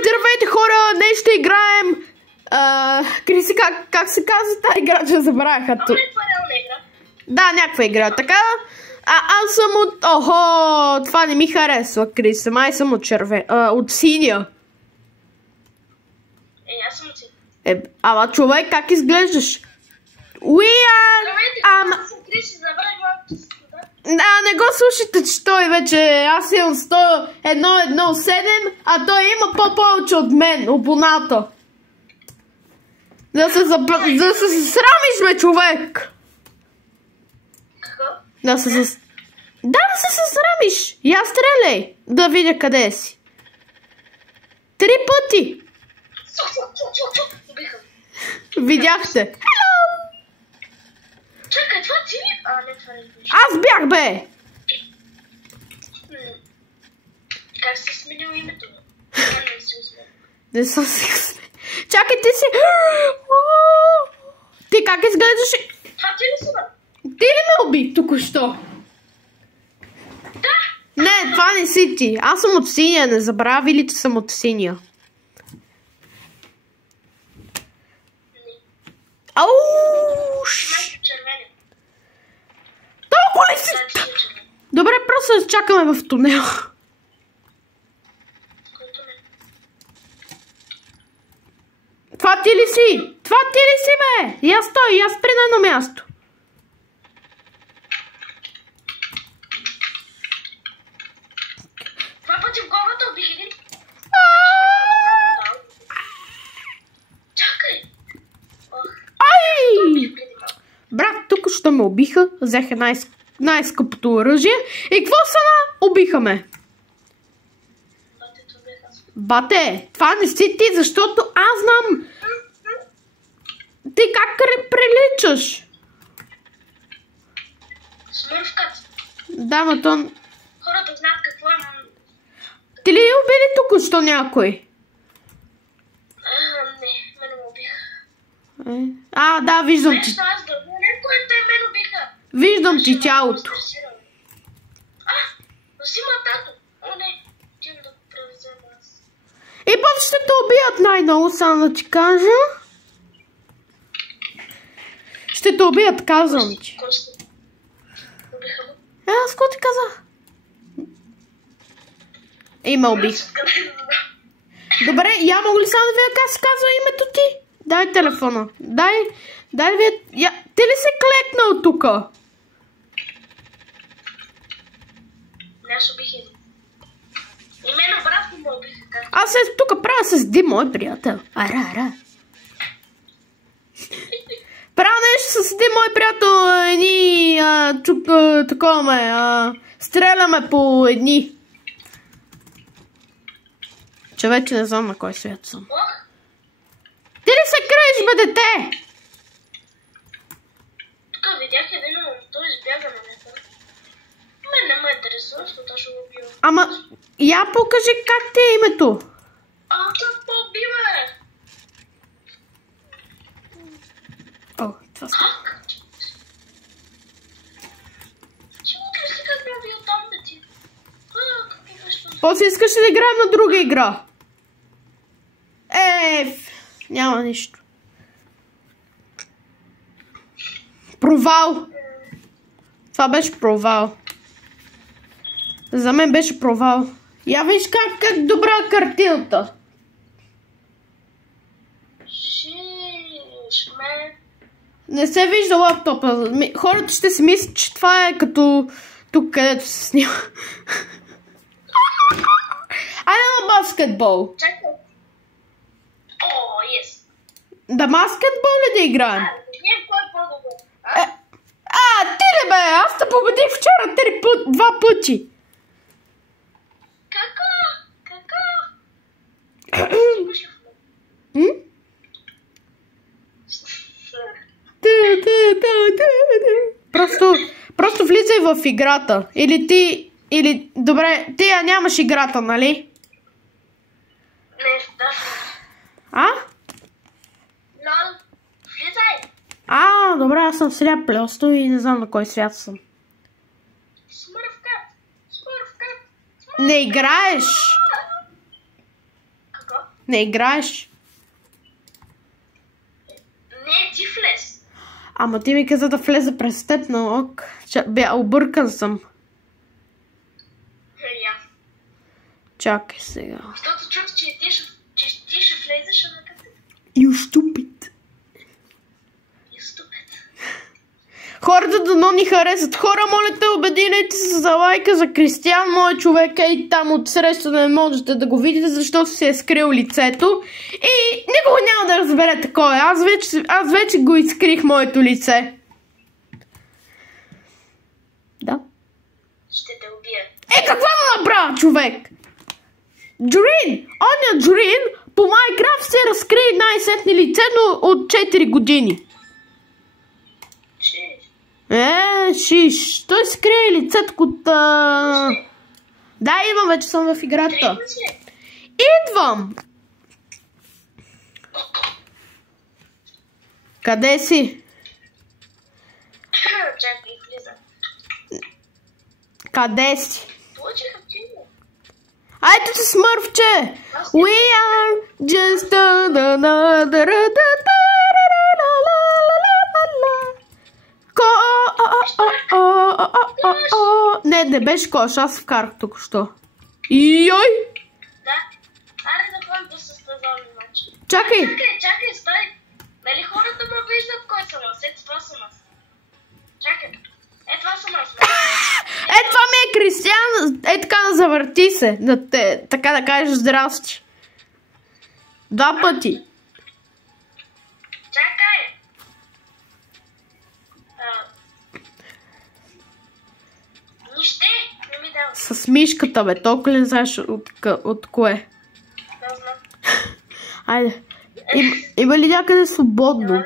здравейте хора, днес ще играем... Криси, как се казва тази игра, че забравяха тук? Да, някаква игра, така. Аз съм от... Охо, това не ми харесва, Криси, май съм от от синия. Аз съм от синия. Ама човек, как изглеждаш? Не го слушайте, че той вече, аз имам 101.7, а той има по-повече от мен, абоната. Да се срамиш, бе, човек. Какво? Да се срамиш. Я стреляй, да видя къде си. 3 пъти. Видяхте. Чакай, това ти ли? Не, това не беше. Аз бях, бе! Как си сменил името? Не съм си. Чакай, ти си... Ти как изглеждаш? Това ти ли си, бе? Ти ли ме уби току-що? Да! Не, това не си ти. Аз съм от синия, не забрави ли, че съм от синия? Толкова ли си? Добре, просто да чакаме в тунел. Това ти ли си? Това ти ли си, бе? Я стой, я спри на едно място. Това пъти в главата убих един. Чакай. Ай! Брат, тук що ме убиха, взеха най-скъпото оръжие. И какво са убиха ме? Бате, това не си ти, защото аз знам. Ти как приличаш? Смърфката. Да, ма то... Хората знаят какво е. Ти ли убили тук що някой? Не, мен ме убиха. Да, виждам ти. Мен убиха. Виждам ти тялото. Взима тато. Не, тим да го превзема аз. И после ще те убият най-ново, само да ти кажа. Ще те убият, казвам ти. Убиха го? Аз какво ти казах? Ме убих. Добре, я мога ли само да видя как се казва името ти? Дай телефона. Дай да видя. Ти ли се клекнал тука? Не, аз убих един. И мен обратно ме убиха. Аз тук правя с Ди, мой приятел. Ара. Правя нещо с Ди, мой приятел. Едни... такова ме... стреляме по едни. Че вече не знам на кой свят съм. Ти ли се криеш, бе, дете? Тук видях един, но той избяга на нещо. Мен не ме интересува, защото ще го убива. Ама, я покажи как ти е името. Как по-убива? Това става. Как? Ти му кажи как ме убил там, бе ти. Какво нещо? После искаш ли да играем на друга игра? Няма нищо. Провал. Това беше провал. За мен беше провал. Я виж как добра картината. Не се вижда лаптопа. Хората ще си мислят, че това е като тук, където се снима. Айде на баскетбол. Чакай. Yes. Да баскетбол ли да играем? Не, кой е по-добър? Ти ли бе? Аз те победих вчера 2 пъти. Какво? Просто влизай в играта. Добре, ти я нямаш играта, нали? Не, да. Лол, влизай. Добре, аз съм сляп просто и не знам на кой свят съм. Смърфкат. Не играеш. Какво? Не играеш? Не, ти влез. Ама ти ми каза да влезе през теб на ок. Объркан съм. Чакай сега. Защото чух, че ти ще влезеш, ама как? You stupid. Хората дано ни харесат. Хора, моля те, обединете се за лайка за Кристиан, моят човек е там отсреща, не можете да го видите, защото си е скрил лицето. И никога няма да разберете кой е. Аз вече го изкрих моето лице. Да. Ще те убия. Какво му направя, човек? Джорин! Оня Джорин по Майнкрафт се разкри най-сетни лице, но от 4 години. Шиш. Той се крие лицето от... Да, имам, вече съм в играта. Идвам! Къде си? Чакай, влиза. Къде си? Получих активно. Айде се, смървче! We are just... Не беше кош, аз вкарах току-що. Йой! Да. Аре да ходим да състезаваме матч. Чакай! Чакай, стой! Нали хората ме виждат кой съм аз? Ето това съм аз. Чакай. Ето това съм аз. Това ми е Кристиан. Така да завърти се. Така да кажеш здрасти. 2 пъти. Чакай! Нище не ми дава. С мишката, бе. Толкова ли не знаеш от кое? Да знам. Айде. Има ли някъде свободно?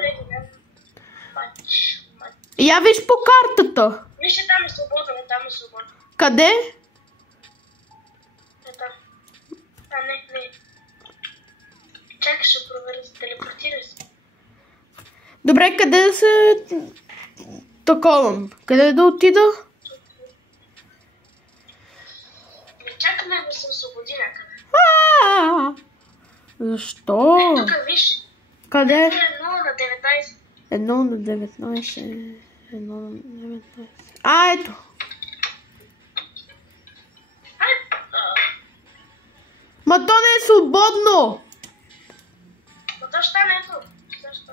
Я виж по картата. Вижте, там е свободно, там е свободно. Къде? Ето. Не. Чакай, ще проверя, се телепортира се. Добре, къде да се... таковам? Къде да отида? Чакаме да се освободи някъде. Защо? Тук виж. Къде? 1 на 19. 1 на 19. 1 на 19. Ето. Ма то не е свободно. Ма то ще не ето. Защо?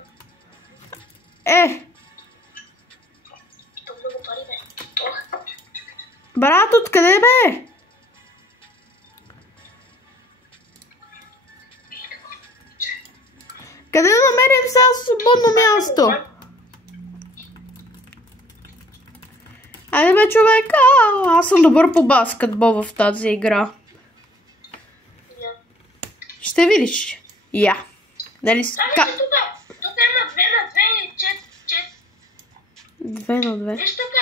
То много пари, бе. Брат, откъде, бе? Къде да намерим сега свободно място? Айде, бе, човек, аз съм добър по баскетбол в тази игра. Ще видиш. Дали си... Тук има 2 на 2 и 4. 2 на 2. Виж тук,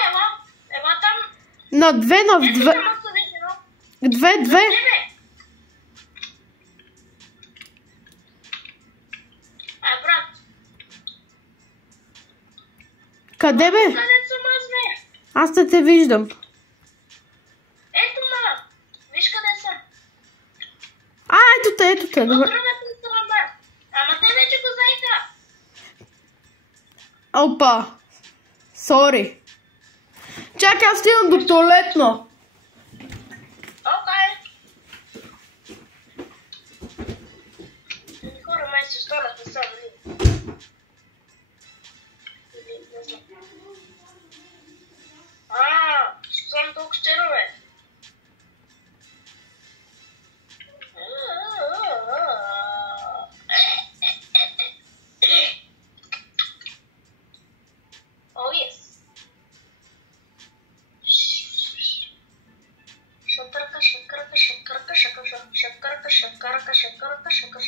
ела там. На 2 на 2. 2. Брат. Къде, бе? Къде съм аз, бе? Аз не те виждам. Ето, ма. Виж къде съм. Ето те. От другата страна. Ама те вече го знаеха. Опа. Сори. Чакай, аз стигам до туалетно. Окей. Хора май се станаха само ли. Не знам. Що съм толкова щерове? Oh yes. Шакарка, шакарка, шакарка, шакарка, шакарка, шакарка, шакарка, шакарка.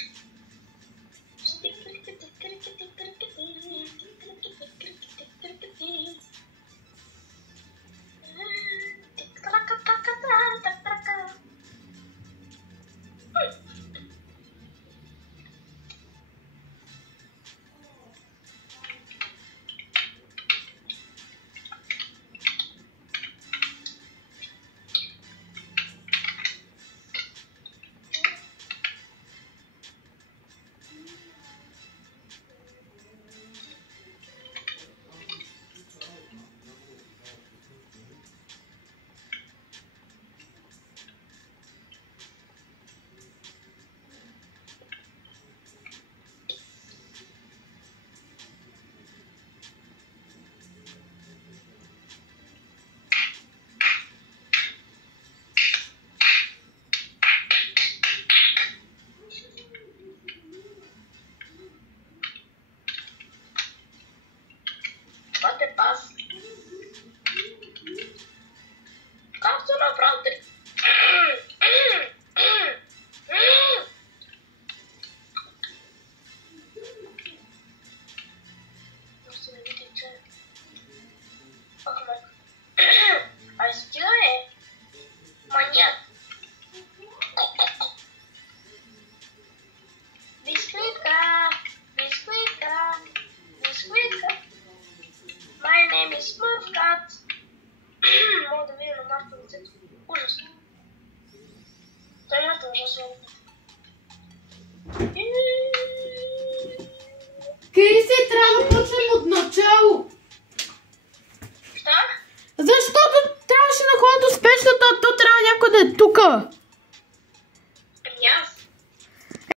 откат. Мога да видя на Марта лицето. Ужасно. Той имате ужасно. Криси, трябва да почнем от начало. Šta? Защото трябваше да ходя до спешната, а то трябва някой да е тука.